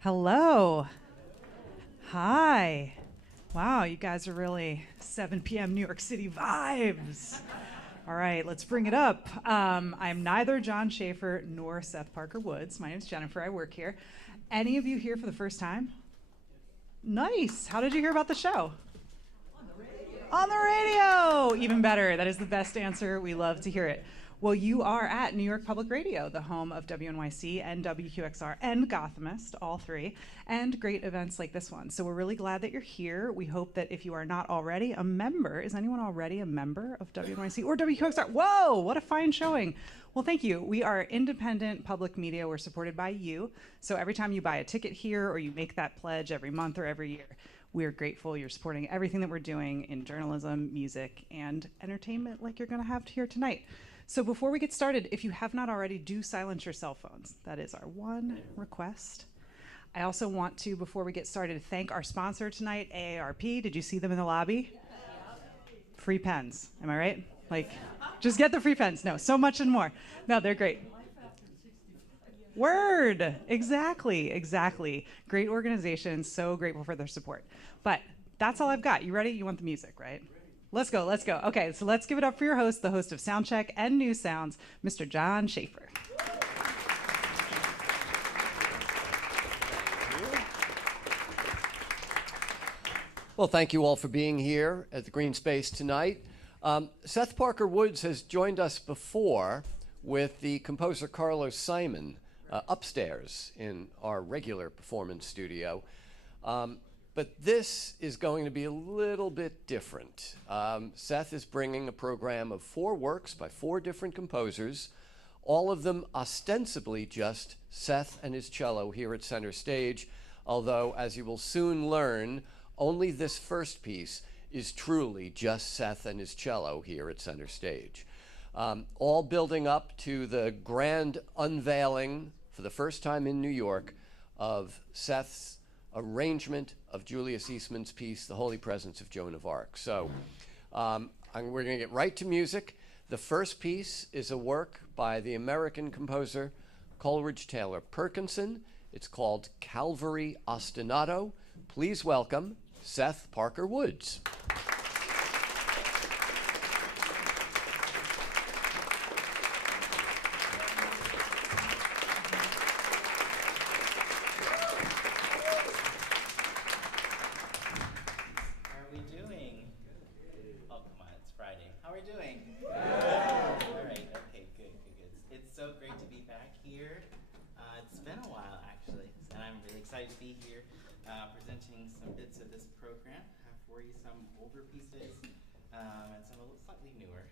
Hello. Hi. Wow, you guys are really 7 p.m. New York City vibes. All right, let's bring it up. I'm neither John Schaefer nor Seth Parker Woods. My name's Jennifer. I work here. Any of you here for the first time? Nice. How did you hear about the show? On the radio! Even better. That is the best answer. We love to hear it. Well, you are at New York Public Radio, the home of WNYC and WQXR and Gothamist, all three, and great events like this one. So we're really glad that you're here. We hope that if you are not already a member, is anyone already a member of WNYC or WQXR? Whoa, what a fine showing. Well, thank you. We are independent public media. We're supported by you. So every time you buy a ticket here or you make that pledge every month or every year, we are grateful you're supporting everything that we're doing in journalism, music, and entertainment like you're going to have here tonight. So before we get started, if you have not already, do silence your cell phones. That is our one request. I also want to, before we get started, thank our sponsor tonight, AARP. Did you see them in the lobby? Free pens, am I right? Like, just get the free pens. No, so much and more. No, they're great. Word, exactly. Great organization, so grateful for their support. But that's all I've got. You ready? You want the music, right? Let's go. Okay, so let's give it up for your host, the host of Soundcheck and New Sounds, Mr. John Schaefer. Well, thank you all for being here at the Greene Space tonight. Seth Parker Woods has joined us before with the composer Carlos Simon upstairs in our regular performance studio. But this is going to be a little bit different. Seth is bringing a program of 4 works by 4 different composers, all of them ostensibly just Seth and his cello here at center stage, although, as you will soon learn, only this first piece is truly just Seth and his cello here at center stage. All building up to the grand unveiling for the first time in New York of Seth's arrangement of Julius Eastman's piece, The Holy Presence of Joan of Arc. So we're going to get right to music. The first piece is a work by the American composer Coleridge-Taylor Perkinson. It's called Calvary Ostinato. Please welcome Seth Parker Woods. Presenting some bits of this program. I have for you some older pieces and some a little slightly newer.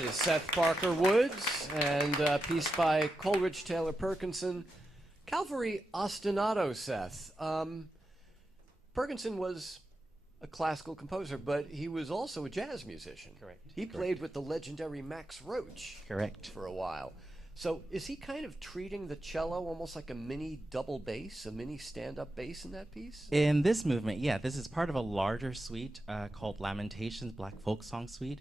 That is Seth Parker Woods and a piece by Coleridge-Taylor Perkinson, Calvary Ostinato, Seth. Perkinson was a classical composer, but he was also a jazz musician. Correct. He played with the legendary Max Roach. Correct. For a while. So is he kind of treating the cello almost like a mini double bass, a mini stand-up bass in that piece? In this movement, yeah, this is part of a larger suite called Lamentations, Black Folk Song Suite.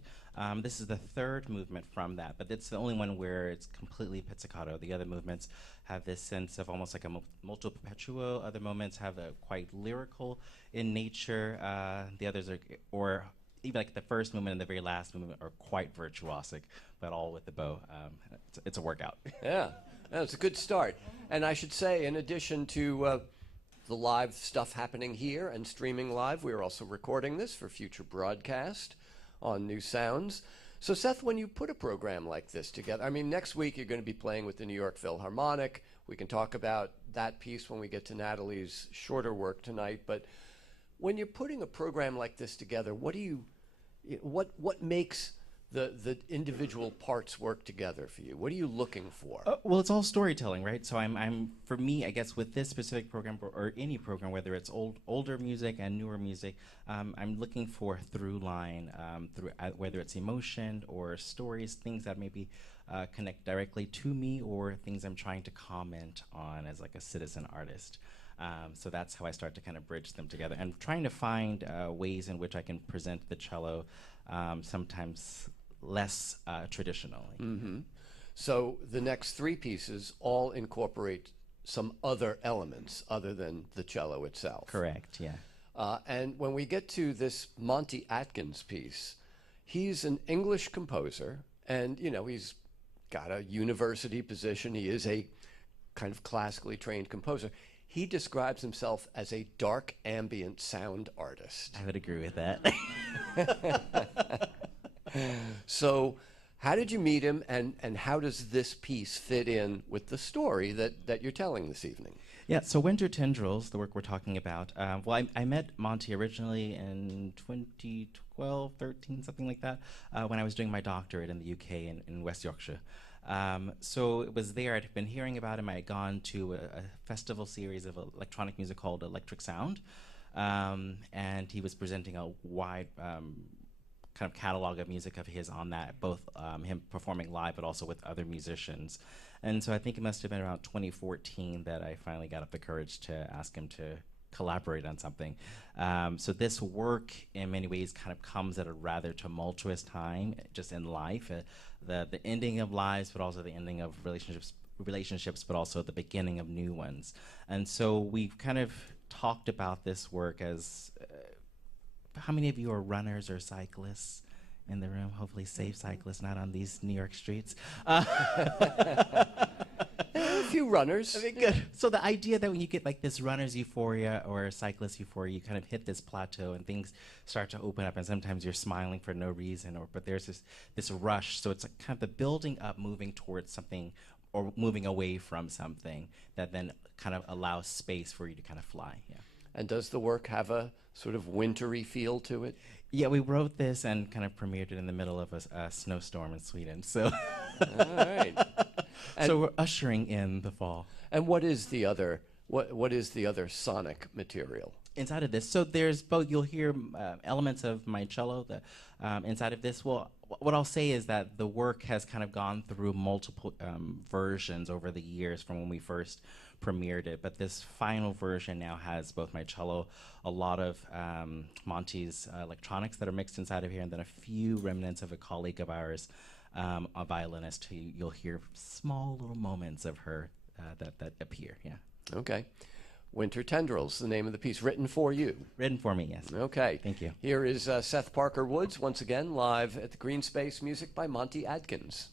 This is the third movement from that, but it's the only one where it's completely pizzicato. The other movements have this sense of almost like a molto perpetuo. Other moments have a quite lyrical in nature. The others are, or even like the first movement and the very last movement are quite virtuosic, but all with the bow. It's a workout. Yeah, it's a good start. And I should say, in addition to the live stuff happening here and streaming live, we're also recording this for future broadcast on New Sounds. So Seth, when you put a program like this together, I mean, next week you're going to be playing with the New York Philharmonic. We can talk about that piece when we get to Natalie's shorter work tonight. But when you're putting a program like this together, what makes the individual parts work together for you? What are you looking for? Well, it's all storytelling, right? So I'm for me, I guess, with this specific program or any program, whether it's older music and newer music, I'm looking for a through line, whether it's emotion or stories, things that maybe connect directly to me, or things I'm trying to comment on as like a citizen artist. So that's how I start to kind of bridge them together, and trying to find ways in which I can present the cello, sometimes less traditionally. Mm-hmm. So the next three pieces all incorporate some other elements other than the cello itself. Correct, yeah. And when we get to this Monty Adkins piece, he's an English composer, and he's got a university position. He is a kind of classically trained composer. He describes himself as a dark ambient sound artist. I would agree with that. So how did you meet him, and how does this piece fit in with the story that you're telling this evening? Yeah, so Winter Tendrils, the work we're talking about, well, I met Monty originally in 2012, 13, something like that, when I was doing my doctorate in the UK in West Yorkshire. So it was there, I'd been hearing about him. I had gone to a festival series of electronic music called Electric Sound, and he was presenting a wide kind of catalog of music of his on that, both him performing live but also with other musicians. And so I think it must have been around 2014 that I finally got up the courage to ask him to collaborate on something. So this work in many ways kind of comes at a rather tumultuous time just in life, the ending of lives, but also the ending of relationships, but also the beginning of new ones. And so we've kind of talked about this work as how many of you are runners or cyclists in the room? Hopefully safe cyclists, not on these New York streets. A few runners. I mean, good. So the idea that when you get like this runner's euphoria or cyclist euphoria, you kind of hit this plateau and things start to open up, and sometimes you're smiling for no reason, but there's this rush. So it's like kind of the building up, moving towards something or moving away from something that then kind of allows space for you to kind of fly. Yeah. And does the work have a sort of wintry feel to it? Yeah, we wrote this and kind of premiered it in the middle of a snowstorm in Sweden. So, all right. So we're ushering in the fall. And what is the other sonic material inside of this? So there's both. You'll hear elements of my cello. Inside of this, well, what I'll say is that the work has kind of gone through multiple versions over the years from when we first premiered it, but this final version now has both my cello, a lot of Monty's electronics that are mixed inside of here, and then a few remnants of a colleague of ours, a violinist who you'll hear small little moments of her that appear. Yeah. Okay. Winter Tendrils, the name of the piece, written for you. Written for me, yes. Okay. Thank you. Here is Seth Parker Woods, once again, live at the Greene Space, music by Monty Adkins.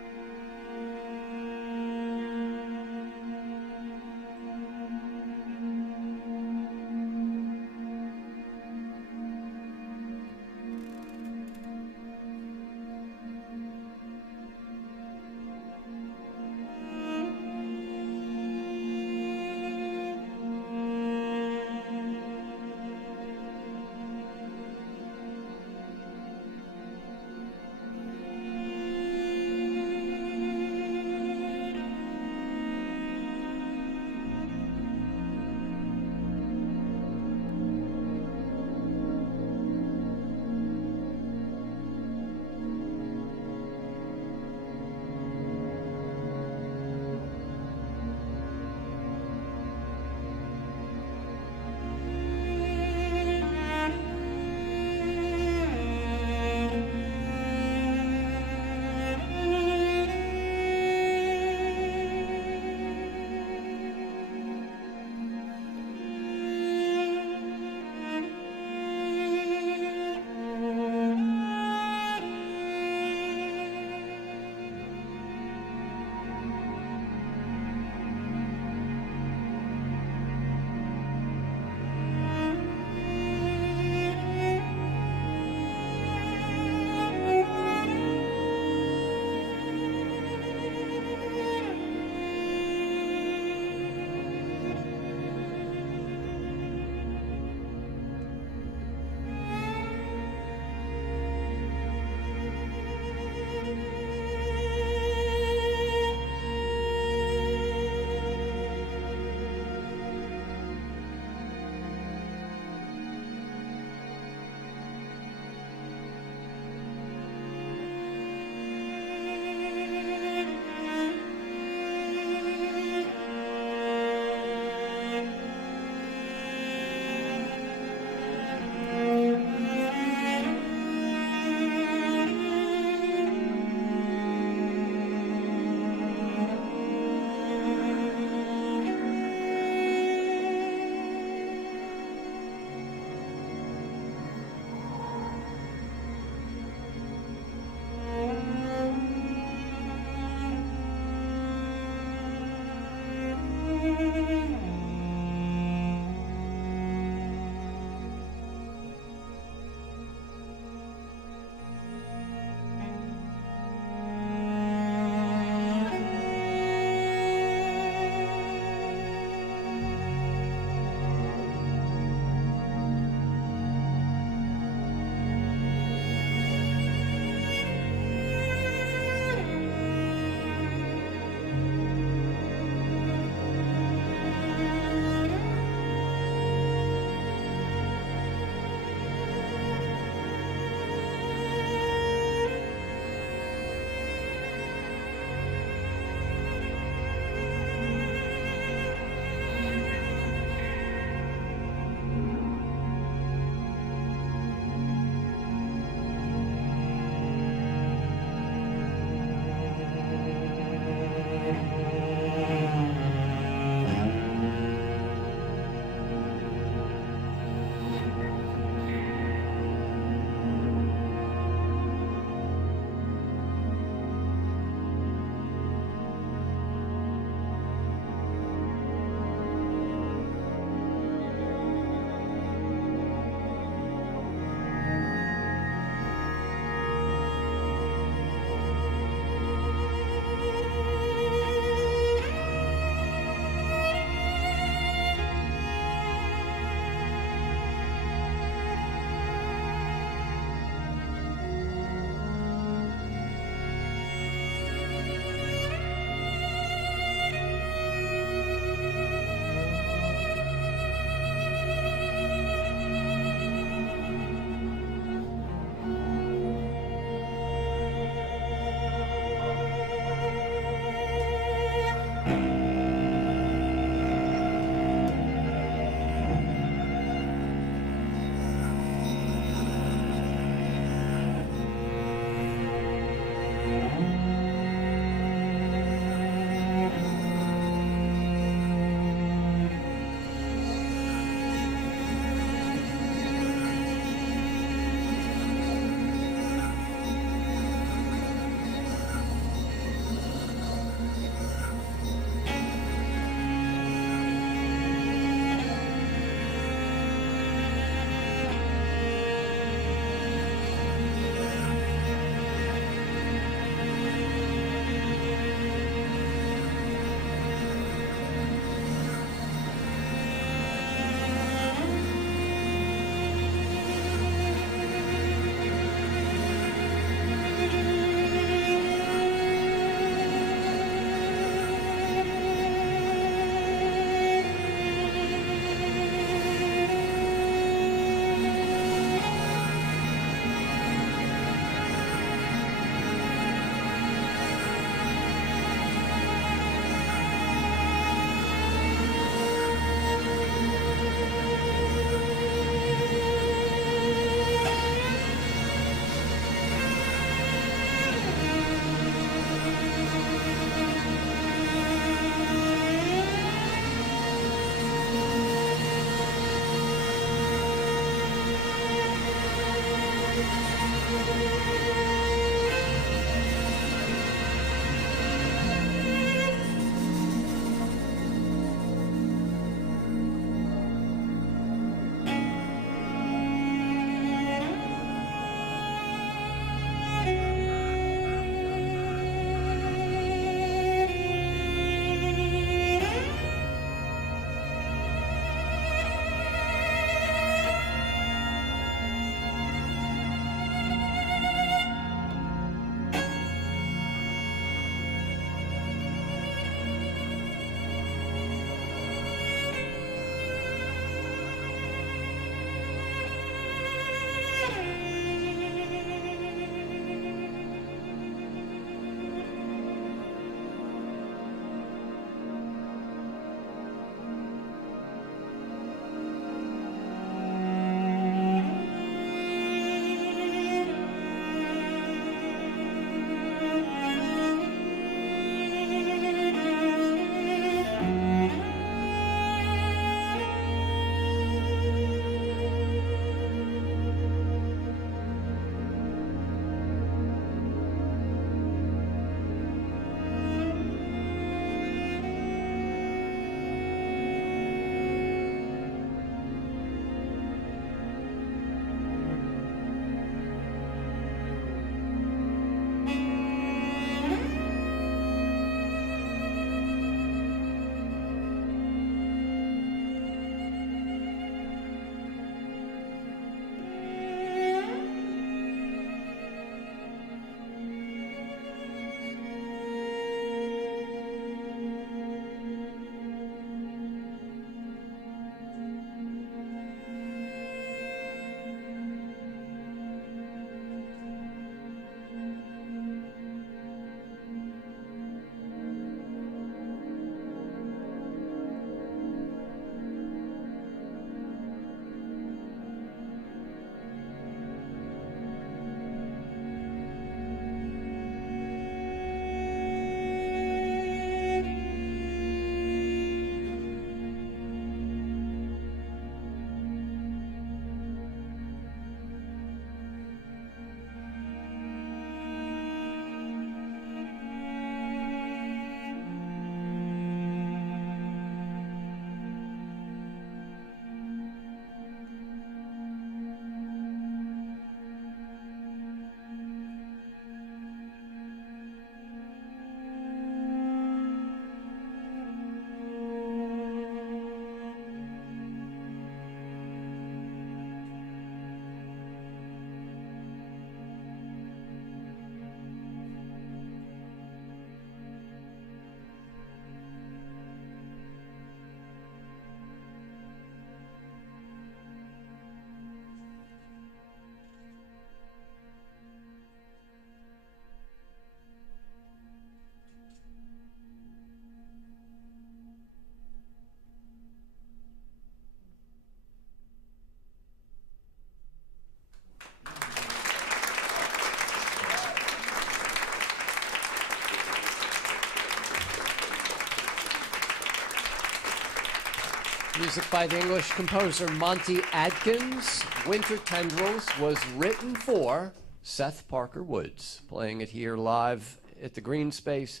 Music by the English composer Monty Adkins. Winter Tendrils was written for Seth Parker Woods, playing it here live at the Greene Space.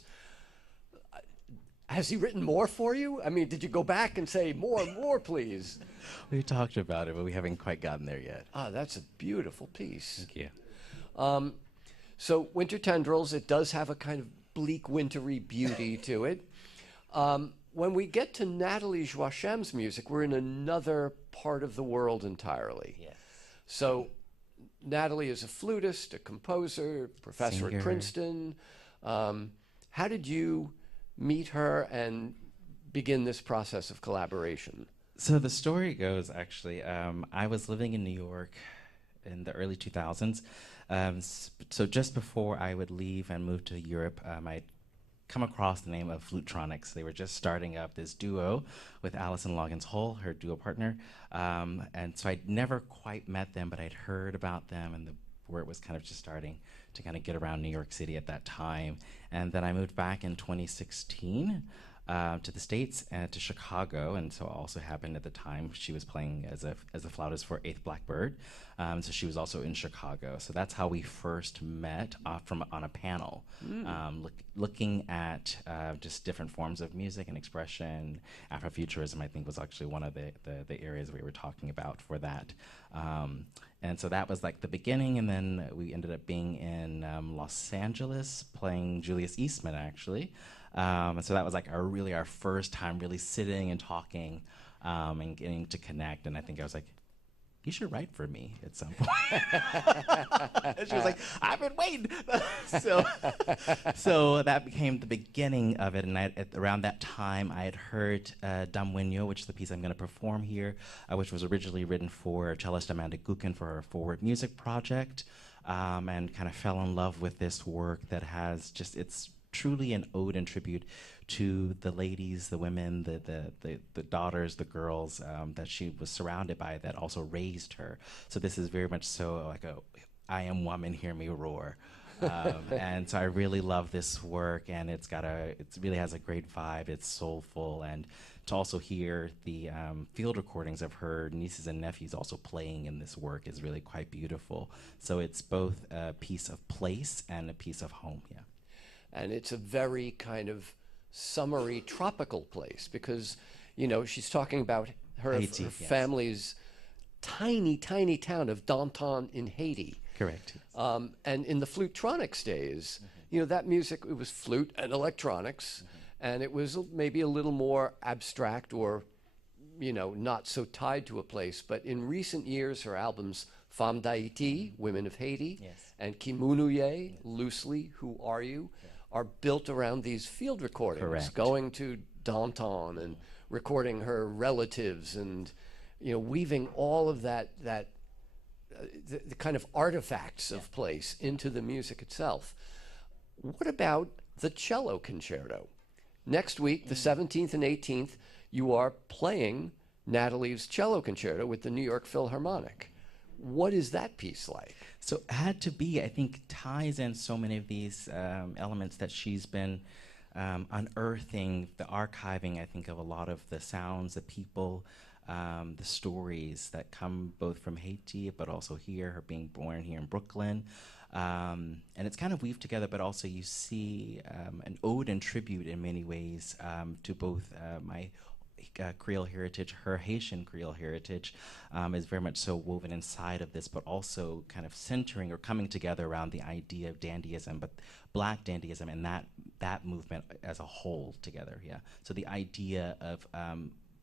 Has he written more for you? I mean, did you go back and say, more, please? We talked about it, but we haven't quite gotten there yet. Ah, that's a beautiful piece. Thank you. So Winter Tendrils, it does have a kind of bleak, wintry beauty to it. When we get to Natalie Joachim's music, we're in another part of the world entirely. Yes. So Natalie is a flutist, a composer, professor Singer. at Princeton. How did you meet her and begin this process of collaboration? So the story goes, actually, I was living in New York in the early 2000s. So just before I would leave and move to Europe, I'd come across the name of Flutetronics. They were just starting up this duo with Alison Loggins-Hull, her duo partner. And so I'd never quite met them, but I'd heard about them, and the word was kind of just starting to kind of get around New York City at that time. And then I moved back in 2016 to the States and to Chicago, and so it also happened at the time she was playing as a flautist for Eighth Blackbird, so she was also in Chicago. So that's how we first met on a panel, looking at just different forms of music and expression. Afrofuturism, I think, was actually one of the areas we were talking about for that. And so that was like the beginning, and then we ended up being in Los Angeles playing Julius Eastman, actually. And so that was like our first time really sitting and talking and getting to connect. And I think I was like, you should write for me at some point. And she was like, I've been waiting. So that became the beginning of it. And around that time, I had heard Mwen Yo, which is the piece I'm going to perform here, which was originally written for cellist Amanda Gukin for her Forward Music project, and kind of fell in love with this work that has just, it's truly an ode and tribute to the ladies, the women, the daughters, the girls that she was surrounded by that also raised her. So this is very much so like a I am woman, hear me roar. And so I really love this work, and it really has a great vibe. It's soulful, and to also hear the field recordings of her nieces and nephews also playing in this work is really quite beautiful. So it's both a piece of place and a piece of home, yeah. And it's a very kind of summery, tropical place because, you know, she's talking about her Haiti, yes. family's tiny, tiny town of Danton in Haiti. Correct. And in the Flutetronics days, you know, that music, it was flute and electronics, and it was maybe a little more abstract or, you know, not so tied to a place. But in recent years, her albums Femmes d'Haïti, Women of Haiti, Yes. and Kimunuye, loosely, Who Are You, are built around these field recordings, Correct. going to Danton and recording her relatives and, you know, weaving all of the kind of artifacts of place into the music itself. What about the cello concerto? Next week, the 17th and 18th, you are playing Natalie's cello concerto with the New York Philharmonic. What is that piece like? So Had to Be, I think, ties in so many of these elements that she's been unearthing, the archiving, I think, of a lot of the sounds, the people, the stories that come both from Haiti, but also here, her being born here in Brooklyn. And it's kind of weaved together, but also you see an ode and tribute in many ways to both my Creole heritage, her Haitian Creole heritage is very much so woven inside of this, but also kind of centering or coming together around the idea of dandyism, but Black dandyism and that movement as a whole together, yeah. So the idea of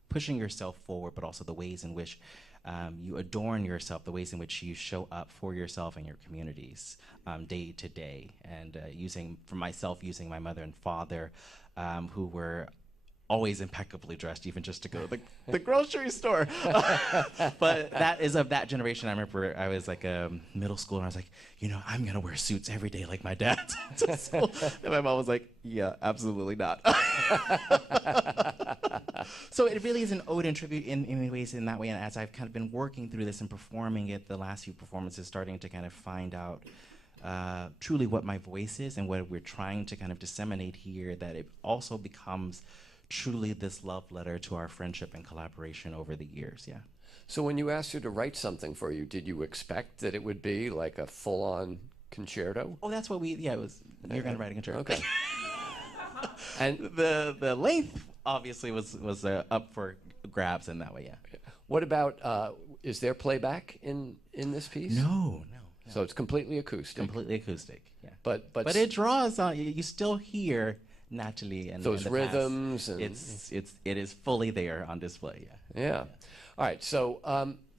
pushing yourself forward, but also the ways in which you adorn yourself, the ways in which you show up for yourself and your communities day to day. And using my mother and father, who were always impeccably dressed, even just to go to the grocery store. But that is of that generation. I remember I was like middle school, and I was like, you know, I'm gonna wear suits every day like my dad. So, and my mom was like, yeah, absolutely not. So it really is an ode and tribute in many ways in that way. And as I've kind of been working through this and performing it, the last few performances, starting to kind of find out truly what my voice is and what we're trying to kind of disseminate here, that it also becomes truly this love letter to our friendship and collaboration over the years. Yeah. So when you asked her to write something for you, did you expect that it would be like a full-on concerto? Oh, that's what we. Yeah, it was. You're gonna write a concerto. Okay. And the length obviously was up for grabs in that way. Yeah. what about, is there playback in this piece? No. So it's completely acoustic. Completely acoustic. Yeah. But it draws on. You still hear Natalie and those the rhythms past. and It is fully there on display. Yeah. yeah. All right. So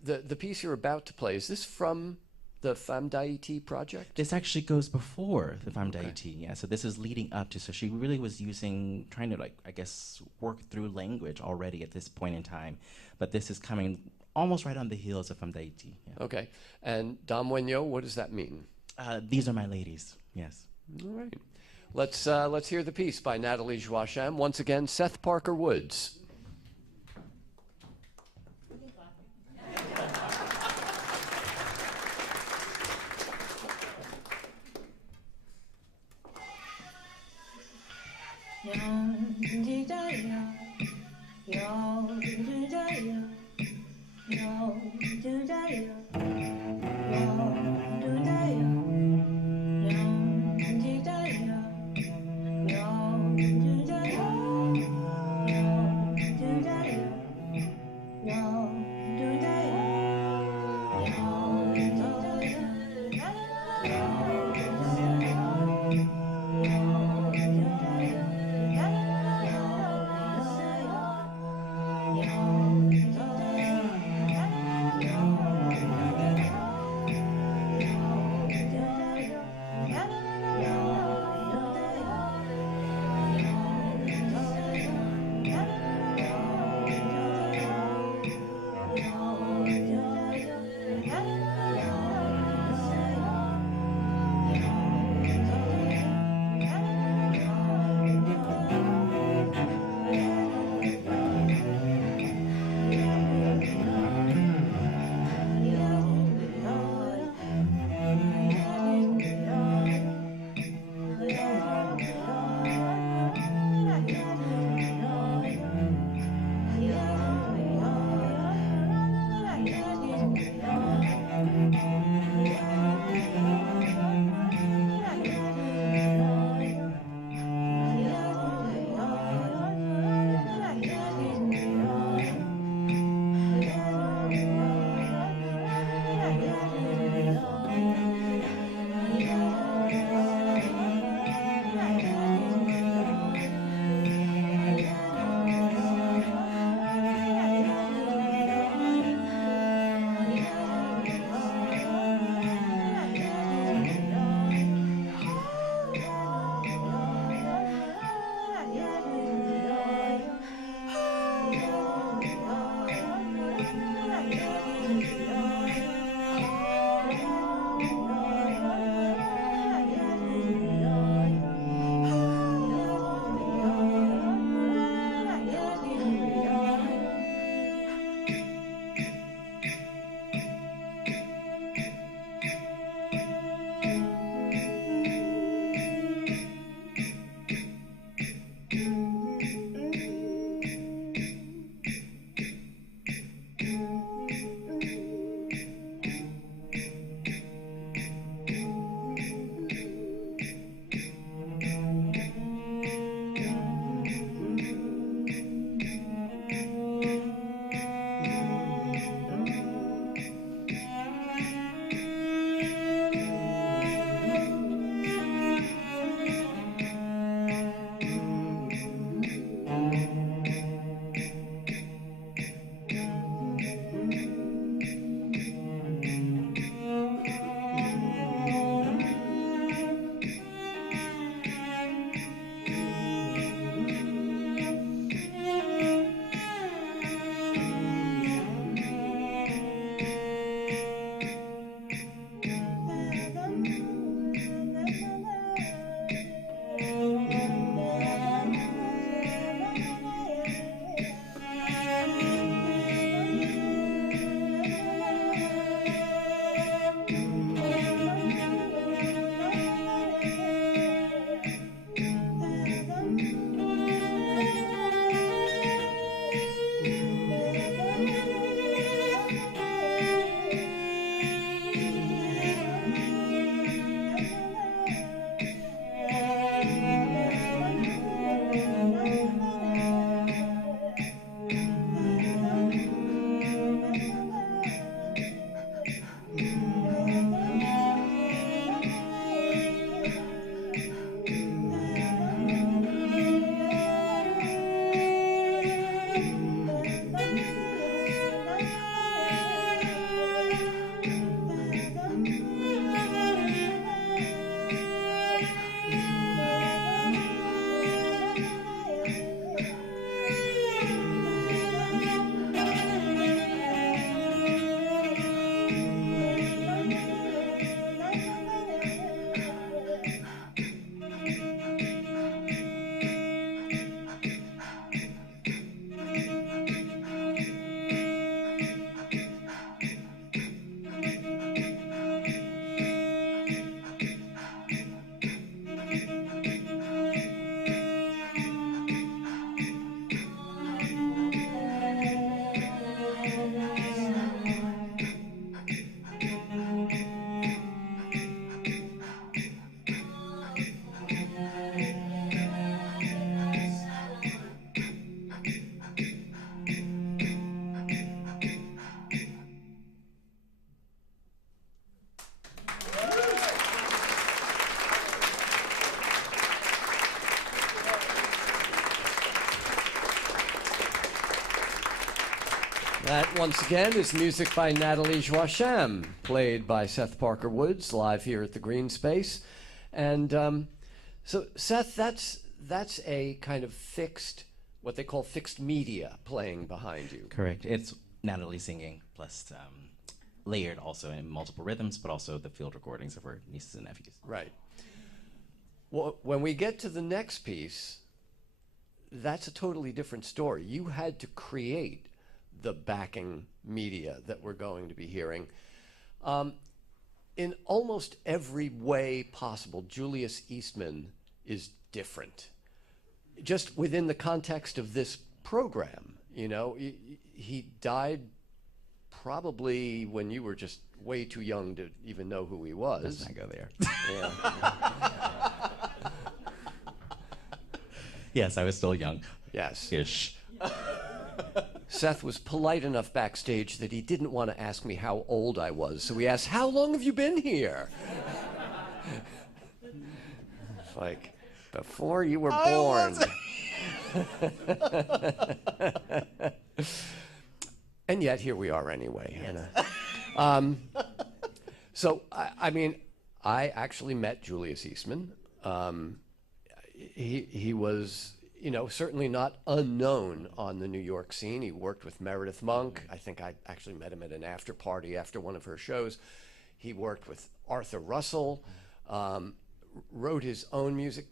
the piece you're about to play, is this from the Femme d'Haïti project? This actually goes before the Femme d'Haïti, yeah. So this is leading up to, so she really was trying to like, I guess, work through language already at this point in time. But this is coming almost right on the heels of Femme d'Haïti. Yeah. Okay. And Mwen Yo, what does that mean? These are my ladies, yes. All right. Let's hear the piece by Nathalie Joachim. Once again, Seth Parker Woods. That, once again, is music by Nathalie Joachim, played by Seth Parker Woods, live here at the Greene Space. And so, Seth, that's a kind of fixed, what they call fixed media playing behind you. Correct. It's Natalie singing, plus layered also in multiple rhythms, but also the field recordings of her nieces and nephews. Right. Well, when we get to the next piece, that's a totally different story. You had to create the backing media that we're going to be hearing. In almost every way possible, Julius Eastman is different. Just within the context of this program, you know, he died probably when you were just way too young to even know who he was. Let's not go there. Yeah. Yes, I was still young. Yes. Ish. Seth was polite enough backstage that he didn't want to ask me how old I was, so he asked, "How long have you been here?" It's like, before you were born. And yet, here we are anyway. Yes. So, I mean, I actually met Julius Eastman. He was, you know, certainly not unknown on the New York scene. He worked with Meredith Monk. I think I actually met him at an after party after one of her shows. He worked with Arthur Russell, wrote his own music,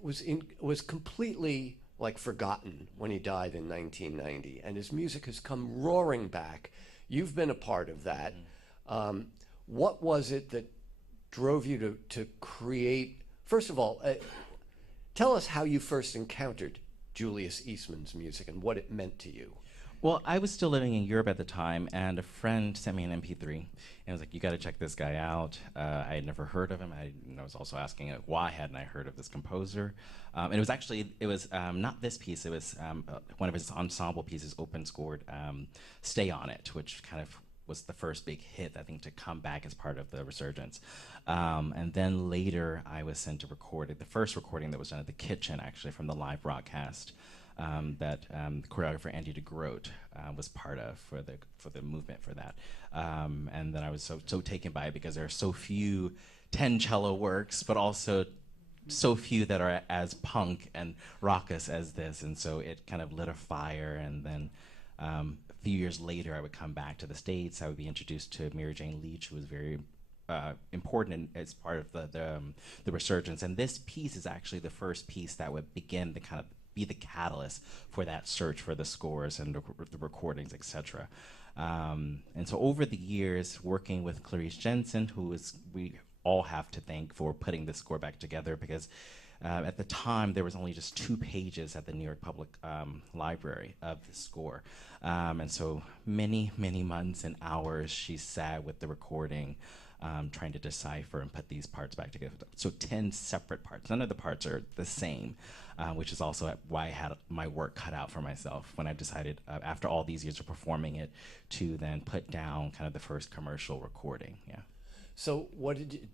was completely like forgotten when he died in 1990, and his music has come roaring back. You've been a part of that. What was it that drove you to create, first of all, tell us how you first encountered Julius Eastman's music and what it meant to you. Well, I was still living in Europe at the time, and a friend sent me an MP3, and was like, "You got to check this guy out." I had never heard of him. I was also asking, why hadn't I heard of this composer? And it was not this piece. It was one of his ensemble pieces, open scored, "Stay on It," which kind of was the first big hit, I think, to come back as part of the resurgence. And then later, I was sent to record it, the first recording that was done at the Kitchen, actually, from the live broadcast that the choreographer Andy DeGroat was part of for the movement for that. And then I was so taken by it because there are so few 10 cello works, but also so few that are as punk and raucous as this. And so it kind of lit a fire, and then a few years later, I would come back to the States. I would be introduced to Mary Jane Leach, who was very important as part of the resurgence. And this piece is actually the first piece that would begin to kind of be the catalyst for that search for the scores and the recordings, etc. And so over the years, working with Clarice Jensen, we all have to thank for putting this score back together, because at the time, there was only just 2 pages at the New York Public Library of the score. And so many, many months and hours she sat with the recording, trying to decipher and put these parts back together. So 10 separate parts. None of the parts are the same, which is also why I had my work cut out for myself when I decided, after all these years of performing it, to then put down kind of the first commercial recording. Yeah. So what did you,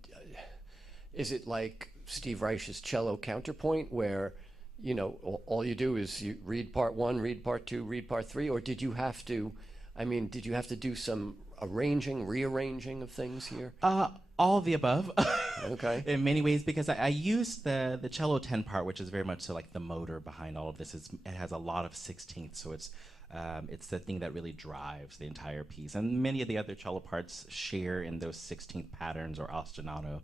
is it like Steve Reich's cello counterpoint, where, you know, all you do is you read part 1, read part 2, read part 3, or did you have to do some rearranging of things here? All of the above. Okay. In many ways, because I used the cello 10 part, which is very much so like the motor behind all of this. It has a lot of 16ths, so it's the thing that really drives the entire piece. And many of the other cello parts share in those 16th patterns or ostinato.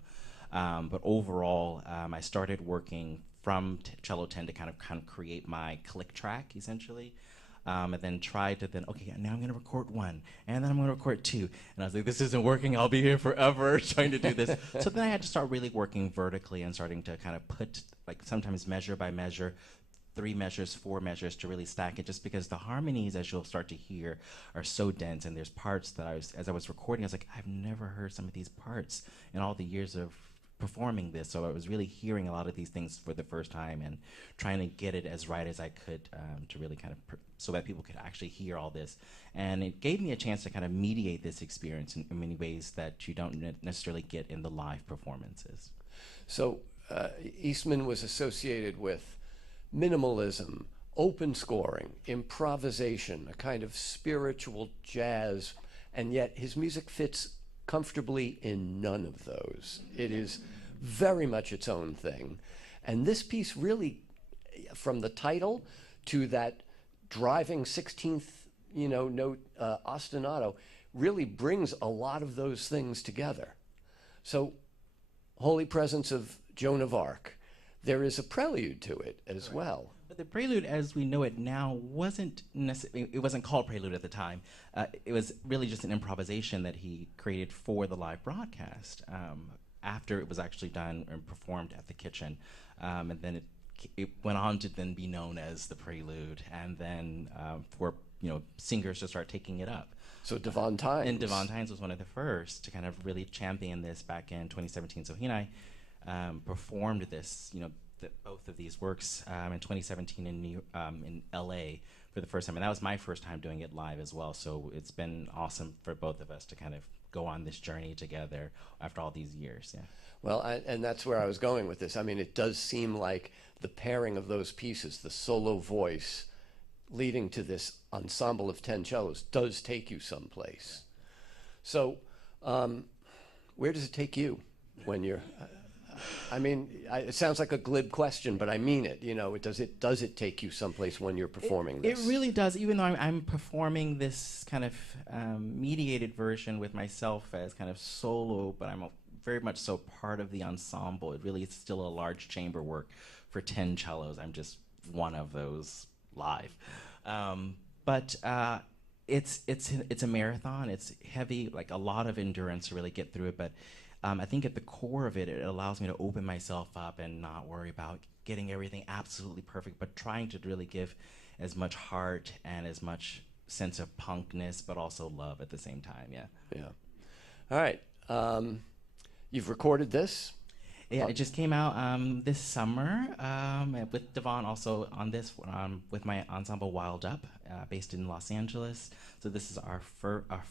But overall, I started working from cello 10 to kind of create my click track, essentially. And then tried to okay, now I'm going to record 1, and then I'm going to record 2. And I was like, this isn't working. I'll be here forever trying to do this. So then I had to start really working vertically and starting to kind of put, like, sometimes measure by measure, 3 measures, 4 measures, to really stack it, just because the harmonies, as you'll start to hear, are so dense. And there's parts that as I was recording, I was like, I've never heard some of these parts in all the years of performing this. So I was really hearing a lot of these things for the first time and trying to get it as right as I could, to really kind of so that people could actually hear all this. And it gave me a chance to kind of mediate this experience in many ways that you don't necessarily get in the live performances. So Eastman was associated with minimalism, open scoring, improvisation, a kind of spiritual jazz, and yet his music fits comfortably in none of those. It is very much its own thing. And this piece really, from the title to that driving 16th, note ostinato, really brings a lot of those things together. So, Holy Presence of Joan of Arc, there is a prelude to it as well. But the prelude, as we know it now, wasn't necessarily, it wasn't called prelude at the time. It was really just an improvisation that he created for the live broadcast after it was actually done and performed at the kitchen. And then it went on to then be known as the prelude, and then for singers to start taking it up. So Devon Tynes. And Devon Tynes was one of the first to kind of really champion this back in 2017. So he and I performed this, both of these works in 2017 in LA for the first time. And that was my first time doing it live as well. So it's been awesome for both of us to kind of go on this journey together after all these years. Yeah. Well, and that's where I was going with this. I mean, it does seem like the pairing of those pieces, the solo voice leading to this ensemble of 10 cellos, does take you someplace. So where does it take you when you're, it sounds like a glib question, but I mean it. Does it take you someplace when you're performing this? It really does, even though I'm performing this kind of mediated version with myself as kind of solo, but I'm very much so part of the ensemble. It really is still a large chamber work for 10 cellos. I'm just one of those live. But it's a marathon. It's heavy, like a lot of endurance to really get through it. But I think at the core of it, it allows me to open myself up and not worry about getting everything absolutely perfect, but trying to really give as much heart and as much sense of punkness, but also love at the same time. Yeah. Yeah. All right. You've recorded this? Yeah, it just came out this summer with Devon also on this with my ensemble Wild Up, based in Los Angeles. So this is our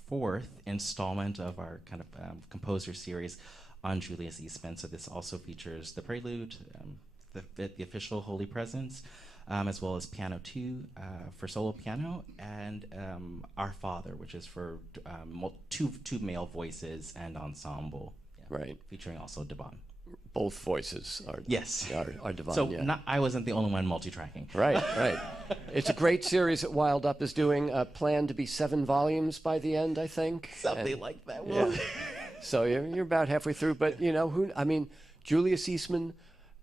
fourth installment of our kind of composer series on Julius Eastman. So this also features the prelude, the official Holy Presence, as well as Piano 2 for solo piano, and Our Father, which is for two male voices and ensemble. Yeah, right. Featuring also Devon. Both voices are Devon. So yeah. I wasn't the only one multi-tracking. Right. It's a great series that Wild Up is doing. Planned to be 7 volumes by the end, I think. Something like that. Yeah. So you're about halfway through. But Julius Eastman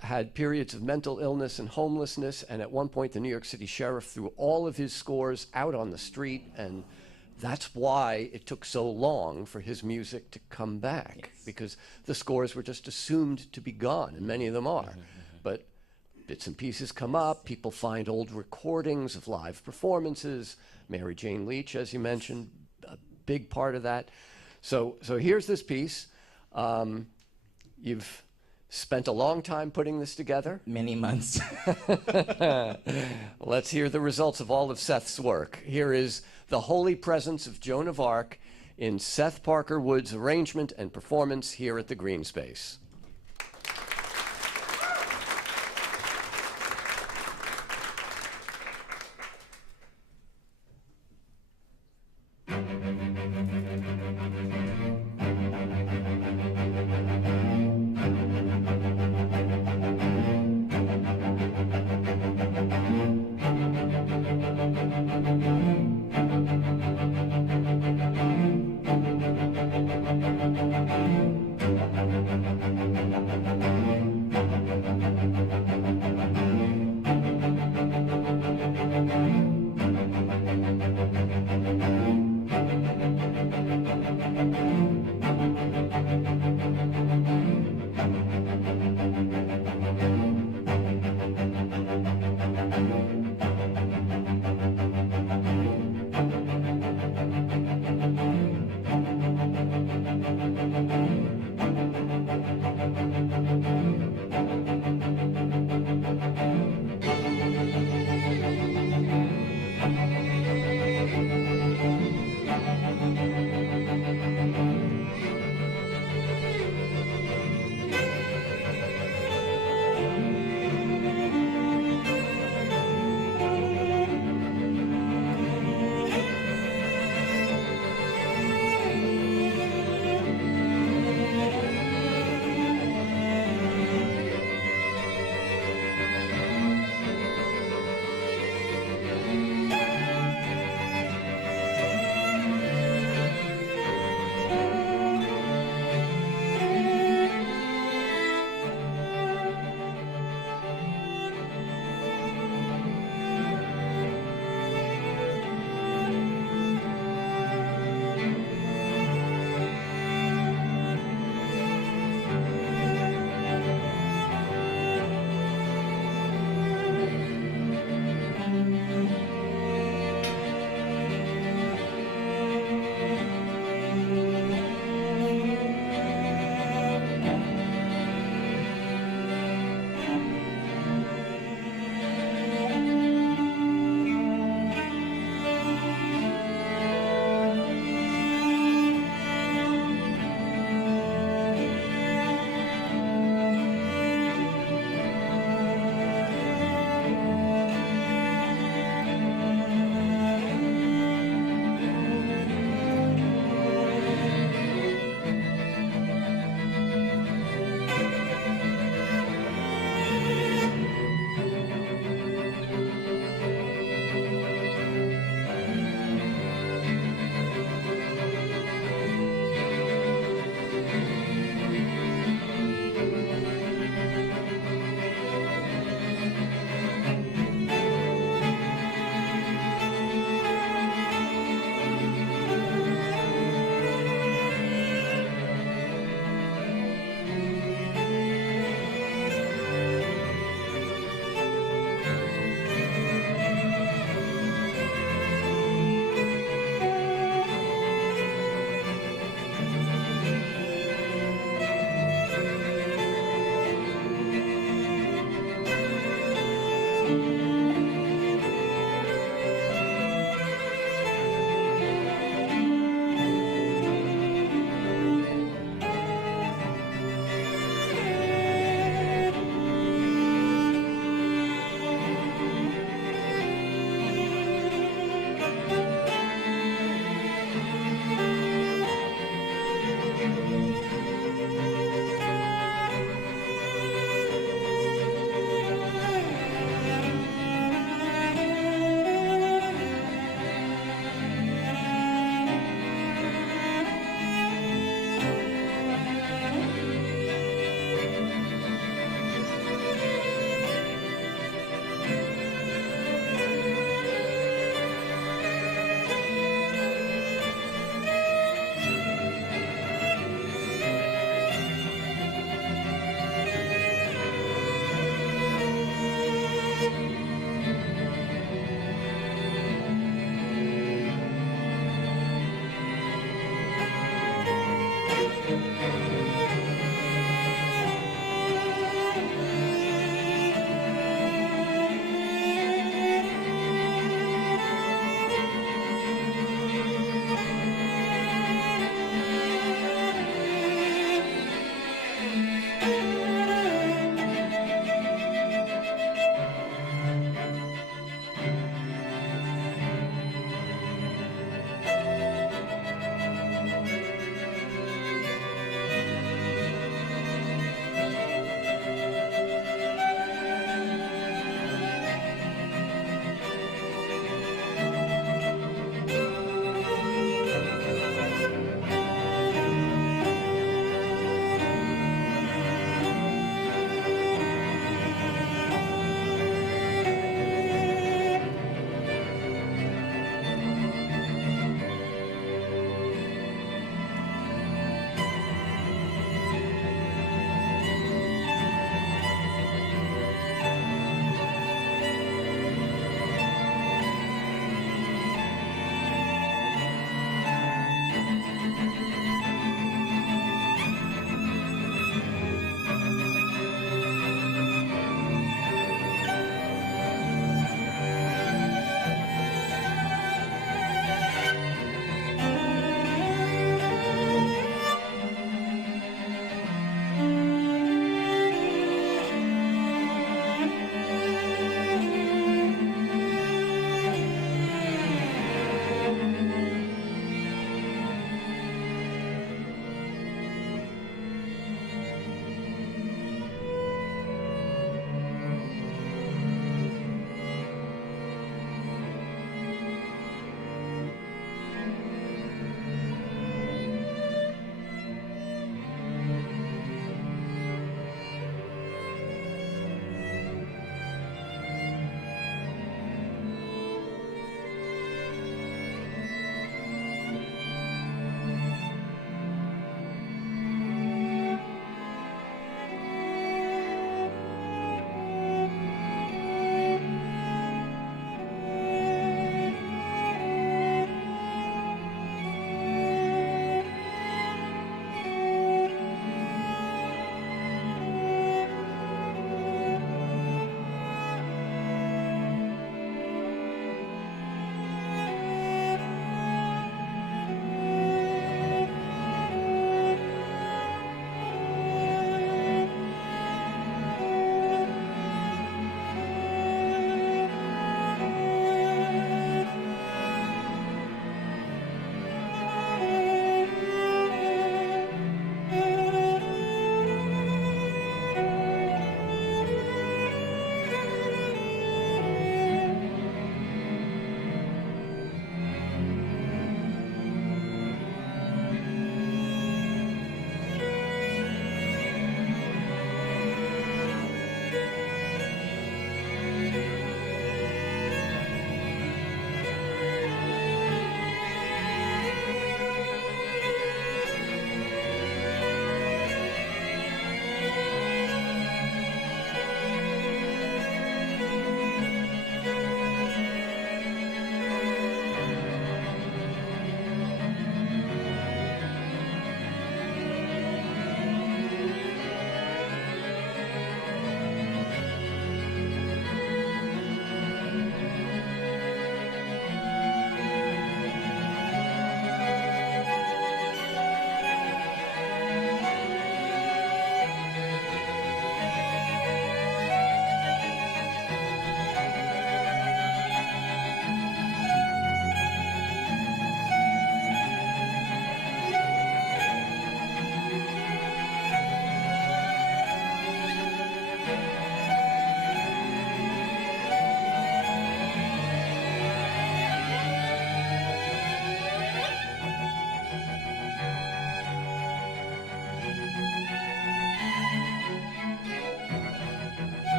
had periods of mental illness and homelessness, and at one point the New York City sheriff threw all of his scores out on the street, and that's why it took so long for his music to come back, yes. Because the scores were just assumed to be gone, and many of them are. But bits and pieces come up, people find old recordings of live performances, Mary Jane Leach, as you mentioned, a big part of that. So here's this piece. You've spent a long time putting this together. Many months. Let's hear the results of all of Seth's work. Here is The Holy Presence of Joan of Arc in Seth Parker Woods' arrangement and performance here at the Greene Space.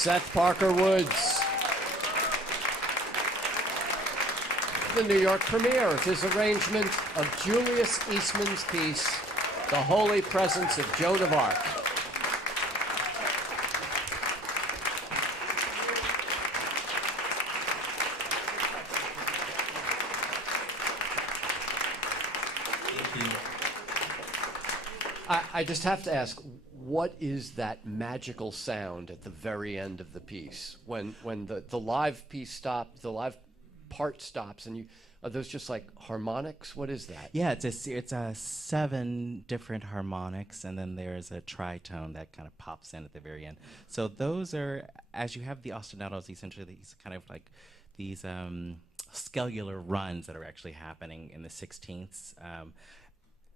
Seth Parker Woods. The New York premiere of his arrangement of Julius Eastman's piece, The Holy Presence of Joan of Arc. I just have to ask, what is that magical sound at the very end of the piece when the live piece stops, the live part stops, and are those just like harmonics? What is that? Yeah, it's a 7 different harmonics, and then there's a tritone that kind of pops in at the very end. So those are, as you have the ostinatos, essentially these kind of like these scalular runs that are actually happening in the 16ths.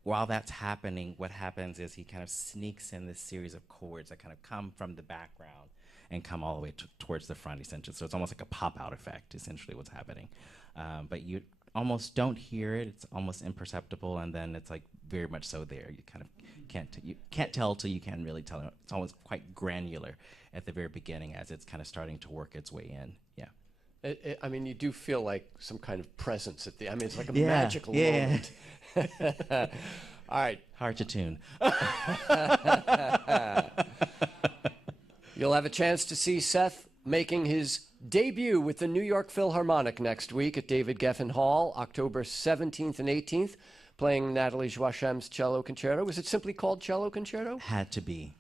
While that's happening, what happens is he kind of sneaks in this series of chords that kind of come from the background and come all the way towards the front, essentially. So it's almost like a pop-out effect, essentially, what's happening. But you almost don't hear it. It's almost imperceptible, and then it's like very much so there. You kind of can't tell till you can really tell. It's almost quite granular at the very beginning as it's kind of starting to work its way in. Yeah. I mean, you do feel like some kind of presence at the. I mean, it's like a magical moment. All right. Hard to tune. You'll have a chance to see Seth making his debut with the New York Philharmonic next week at David Geffen Hall, October 17th and 18th, playing Natalie Joachim's cello concerto. Was it simply called cello concerto? Had to be.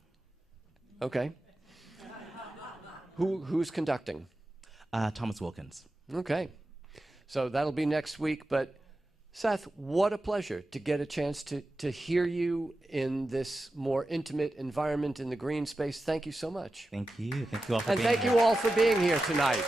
Okay. Who's conducting? Thomas Wilkins. Okay. So that'll be next week, but Seth, what a pleasure to get a chance to hear you in this more intimate environment in the Greene Space. Thank you so much. Thank you. Thank you all for and being here. thank you all for being here tonight.